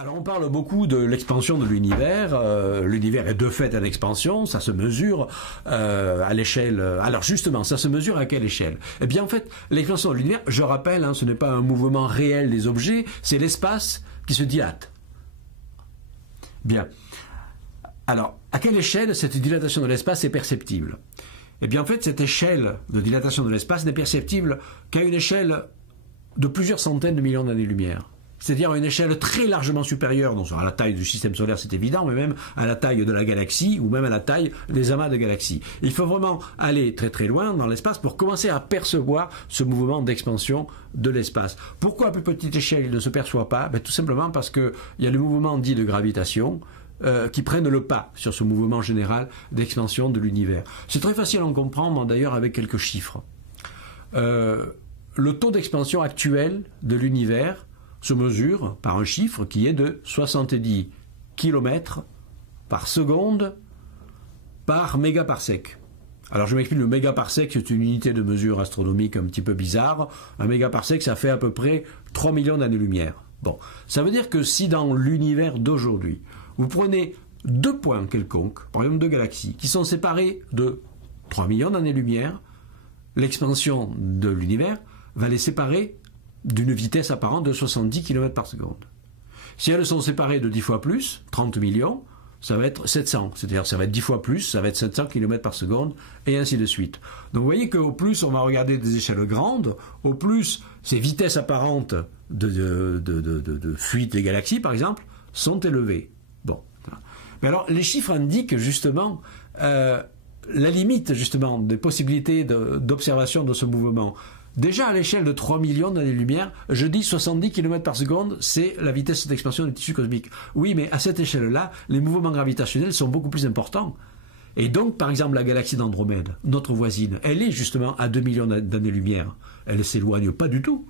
Alors on parle beaucoup de l'expansion de l'univers. L'univers est de fait en expansion, ça se mesure à l'échelle. Alors justement, ça se mesure à quelle échelle? Eh bien en fait, l'expansion de l'univers, je rappelle, ce n'est pas un mouvement réel des objets, c'est l'espace qui se dilate. Bien. Alors, à quelle échelle cette dilatation de l'espace est perceptible? Eh bien en fait, cette échelle de dilatation de l'espace n'est perceptible qu'à une échelle de plusieurs centaines de millions d'années-lumière. C'est-à-dire à une échelle très largement supérieure, donc à la taille du système solaire c'est évident, mais même à la taille de la galaxie, ou même à la taille des amas de galaxies. Il faut vraiment aller très très loin dans l'espace pour commencer à percevoir ce mouvement d'expansion de l'espace. Pourquoi à plus petite échelle il ne se perçoit pas? Tout simplement parce qu'il y a le mouvement dit de gravitation, qui prennent le pas sur ce mouvement général d'expansion de l'univers. C'est très facile à en comprendre d'ailleurs avec quelques chiffres. Le taux d'expansion actuel de l'univers se mesure par un chiffre qui est de 70 km par seconde par mégaparsec. Alors je m'explique, le mégaparsec c'est une unité de mesure astronomique un petit peu bizarre. Un mégaparsec ça fait à peu près 3 millions d'années-lumière. Bon, ça veut dire que si dans l'univers d'aujourd'hui, vous prenez deux points quelconques, par exemple deux galaxies, qui sont séparés de 3 millions d'années-lumière, l'expansion de l'univers va les séparer d'une vitesse apparente de 70 km par seconde. Si elles sont séparées de 10 fois plus, 30 millions, ça va être 700. C'est-à-dire ça va être 10 fois plus, ça va être 700 km par seconde, et ainsi de suite. Donc vous voyez qu'au plus on va regarder des échelles grandes, au plus ces vitesses apparentes de fuite des galaxies, par exemple, sont élevées. Bon. Mais alors les chiffres indiquent justement la limite justement des possibilités d'observation de ce mouvement. Déjà à l'échelle de 3 millions d'années-lumière, je dis 70 km par seconde, c'est la vitesse d'expansion des tissus cosmiques. Oui, mais à cette échelle-là, les mouvements gravitationnels sont beaucoup plus importants. Et donc, par exemple, la galaxie d'Andromède, notre voisine, elle est justement à 2 millions d'années-lumière. Elle ne s'éloigne pas du tout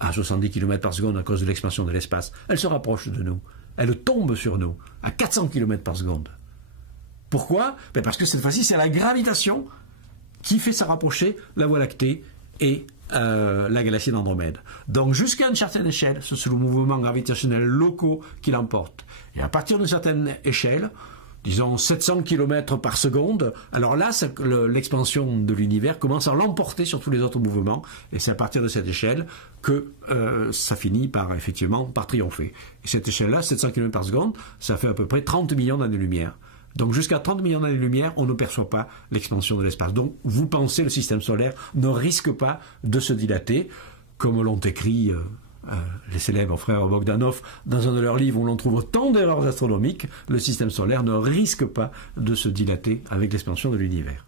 à 70 km par seconde à cause de l'expansion de l'espace. Elle se rapproche de nous. Elle tombe sur nous à 400 km par seconde. Pourquoi? Parce que cette fois-ci, c'est la gravitation qui fait se rapprocher la Voie lactée et la galaxie d'Andromède. Donc jusqu'à une certaine échelle, ce sont les mouvements gravitationnels locaux qui l'emportent. Et à partir d'une certaine échelle, disons 700 km par seconde, alors là, l'expansion de l'univers commence à l'emporter sur tous les autres mouvements, et c'est à partir de cette échelle que ça finit par, effectivement, par triompher. Et cette échelle-là, 700 km par seconde, ça fait à peu près 30 millions d'années-lumière. Donc jusqu'à 30 millions d'années-lumière, on ne perçoit pas l'expansion de l'espace. Donc vous pensez le système solaire ne risque pas de se dilater, comme l'ont écrit les célèbres frères Bogdanov dans un de leurs livres où l'on trouve autant d'erreurs astronomiques, le système solaire ne risque pas de se dilater avec l'expansion de l'univers.